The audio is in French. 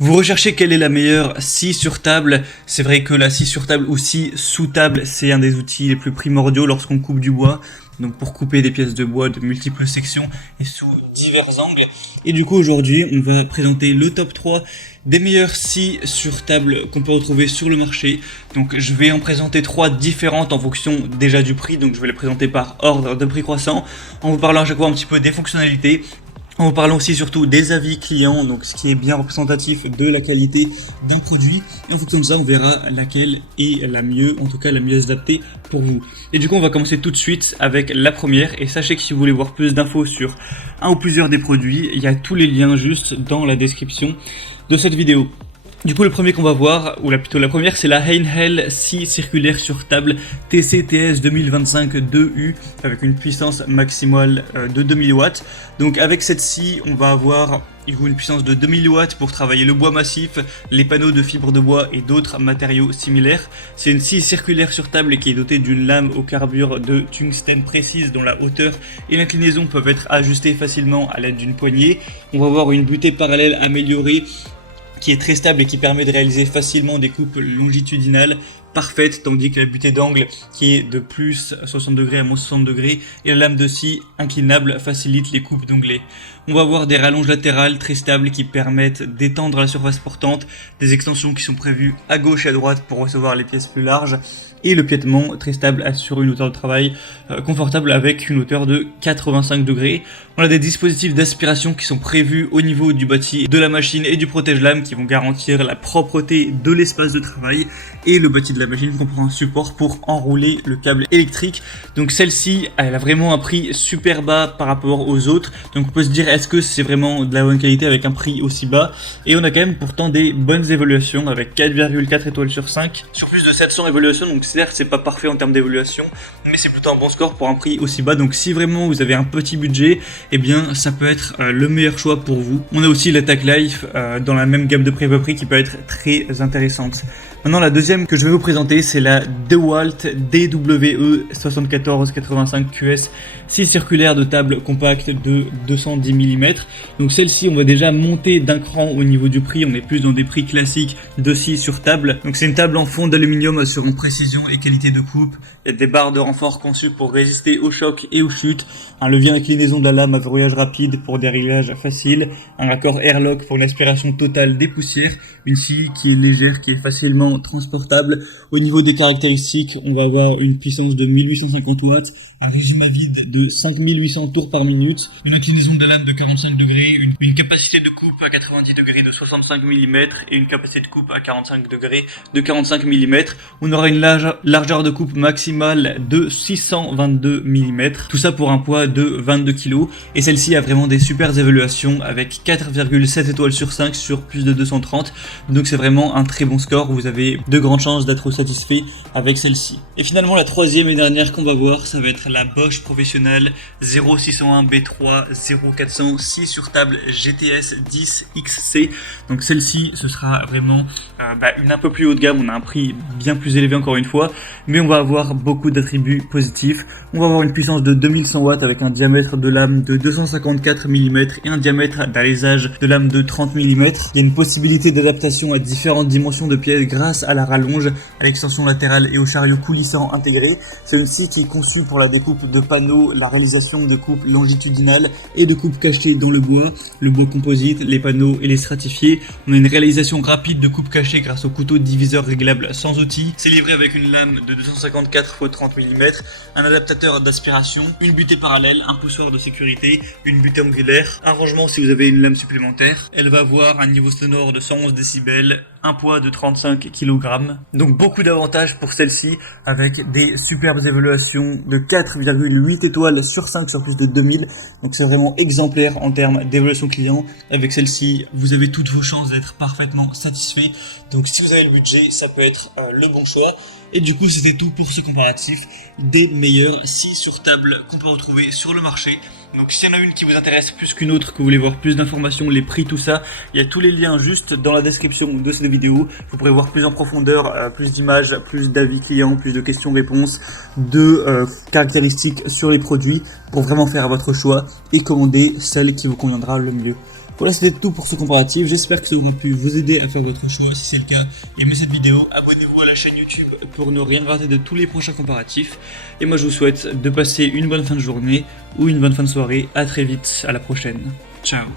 Vous recherchez quelle est la meilleure scie sur table. C'est vrai que la scie sur table ou scie sous table, c'est un des outils les plus primordiaux lorsqu'on coupe du bois. Donc pour couper des pièces de bois de multiples sections et sous divers angles. Et du coup aujourd'hui, on va présenter le top 3 des meilleures scies sur table qu'on peut retrouver sur le marché. Donc je vais en présenter 3 différentes en fonction déjà du prix. Donc je vais les présenter par ordre de prix croissant, en vous parlant à chaque fois un petit peu des fonctionnalités. En vous parlant aussi surtout des avis clients, donc ce qui est bien représentatif de la qualité d'un produit. Et en fonction de ça, on verra laquelle est la mieux, en tout cas la mieux adaptée pour vous. Et du coup, on va commencer tout de suite avec la première. Et sachez que si vous voulez voir plus d'infos sur un ou plusieurs des produits, il y a tous les liens juste dans la description de cette vidéo. Du coup, le premier qu'on va voir, ou plutôt la première, c'est la Heinhell scie circulaire sur table TCTS 2025 2U avec une puissance maximale de 2000 watts. Donc avec cette scie, on va avoir une puissance de 2000 watts pour travailler le bois massif, les panneaux de fibres de bois et d'autres matériaux similaires. C'est une scie circulaire sur table qui est dotée d'une lame au carbure de tungstène précise dont la hauteur et l'inclinaison peuvent être ajustées facilement à l'aide d'une poignée. On va avoir une butée parallèle améliorée qui est très stable et qui permet de réaliser facilement des coupes longitudinales parfaites, tandis que la butée d'angle qui est de plus 60 degrés à moins 60 degrés et la lame de scie inclinable facilite les coupes d'onglets. On va avoir des rallonges latérales très stables qui permettent d'étendre la surface portante, des extensions qui sont prévues à gauche et à droite pour recevoir les pièces plus larges, et le piétement très stable assure une hauteur de travail confortable avec une hauteur de 85 degrés. On a des dispositifs d'aspiration qui sont prévus au niveau du bâti de la machine et du protège-lame qui vont garantir la propreté de l'espace de travail, et le bâti de la machine comprend un support pour enrouler le câble électrique. Donc celle-ci, elle a vraiment un prix super bas par rapport aux autres, donc on peut se dire est-ce que c'est vraiment de la bonne qualité avec un prix aussi bas, et on a quand même pourtant des bonnes évaluations avec 4,4 étoiles sur 5 sur plus de 700 évaluations. Donc certes c'est pas parfait en termes d'évaluation, mais c'est plutôt un bon score pour un prix aussi bas. Donc si vraiment vous avez un petit budget, eh bien ça peut être le meilleur choix pour vous. On a aussi la Tac Life dans la même gamme de prix à prix qui peut être très intéressante. Maintenant la deuxième que je vais vous présenter, c'est la DeWalt DWE 7485 QS, scie circulaire de table compacte de 210 mm. Donc celle-ci on va déjà monter d'un cran au niveau du prix, on est plus dans des prix classiques de scie sur table. Donc c'est une table en fond d'aluminium assurant précision et qualité de coupe. Il y a des barres de renfort conçues pour résister aux chocs et aux chutes, un levier d'inclinaison de la lame à verrouillage rapide pour des réglages faciles, un raccord airlock pour une aspiration totale des poussières, une scie qui est légère, qui est facilement transportable. Au niveau des caractéristiques, on va avoir une puissance de 1850 watts, un régime à vide de 5800 tours par minute, une inclinaison de la lame de 45 degrés, une capacité de coupe à 90 degrés de 65 mm et une capacité de coupe à 45 degrés de 45 mm. On aura une largeur de coupe maximale de 622 mm, tout ça pour un poids de 22 kg. Et celle-ci a vraiment des super évaluations avec 4,7 étoiles sur 5 sur plus de 230. Donc c'est vraiment un très bon score, vous avez de grandes chances d'être satisfait avec celle-ci. Et finalement la troisième et dernière qu'on va voir, ça va être la Bosch Professionnel 0601 B3 0400 scie sur table GTS 10 XC. Donc celle-ci ce sera vraiment une un peu plus haut de gamme, on a un prix bien plus élevé encore une fois, mais on va avoir beaucoup d'attributs positifs. On va avoir une puissance de 2100 watts avec un diamètre de lame de 254 mm et un diamètre d'alésage de lame de 30 mm. Il y a une possibilité d'adaptation à différentes dimensions de pièces grâce à la rallonge, à l'extension latérale et au chariot coulissant intégré. C'est une scie qui est conçue pour la découpe de panneaux, la réalisation de coupes longitudinales et de coupes cachées dans le bois composite, les panneaux et les stratifiés. On a une réalisation rapide de coupes cachées grâce au couteau diviseur réglable sans outil. C'est livré avec une lame de 254 x 30 mm, un adaptateur d'aspiration, une butée parallèle, un poussoir de sécurité, une butée angulaire, un rangement si vous avez une lame supplémentaire. Elle va avoir un niveau sonore de 111 décibels, un poids de 35 kg. Donc beaucoup d'avantages pour celle-ci avec des superbes évaluations de 4,8 étoiles sur 5 sur plus de 2000. Donc c'est vraiment exemplaire en termes d'évaluation client. Avec celle-ci, vous avez toutes vos chances d'être parfaitement satisfait. Donc si vous avez le budget, ça peut être le bon choix. Et du coup, c'était tout pour ce comparatif des meilleures scies sur table qu'on peut retrouver sur le marché. Donc s'il y en a une qui vous intéresse plus qu'une autre, que vous voulez voir plus d'informations, les prix, tout ça, il y a tous les liens juste dans la description de cette vidéo. Vous pourrez voir plus en profondeur, plus d'images, plus d'avis clients, plus de questions-réponses, de caractéristiques sur les produits pour vraiment faire votre choix et commander celle qui vous conviendra le mieux. Voilà, c'était tout pour ce comparatif. J'espère que ça aura pu vous aider à faire votre choix. Si c'est le cas, aimez cette vidéo, abonnez-vous à la chaîne YouTube pour ne rien rater de tous les prochains comparatifs. Et moi, je vous souhaite de passer une bonne fin de journée ou une bonne fin de soirée. À très vite, à la prochaine. Ciao.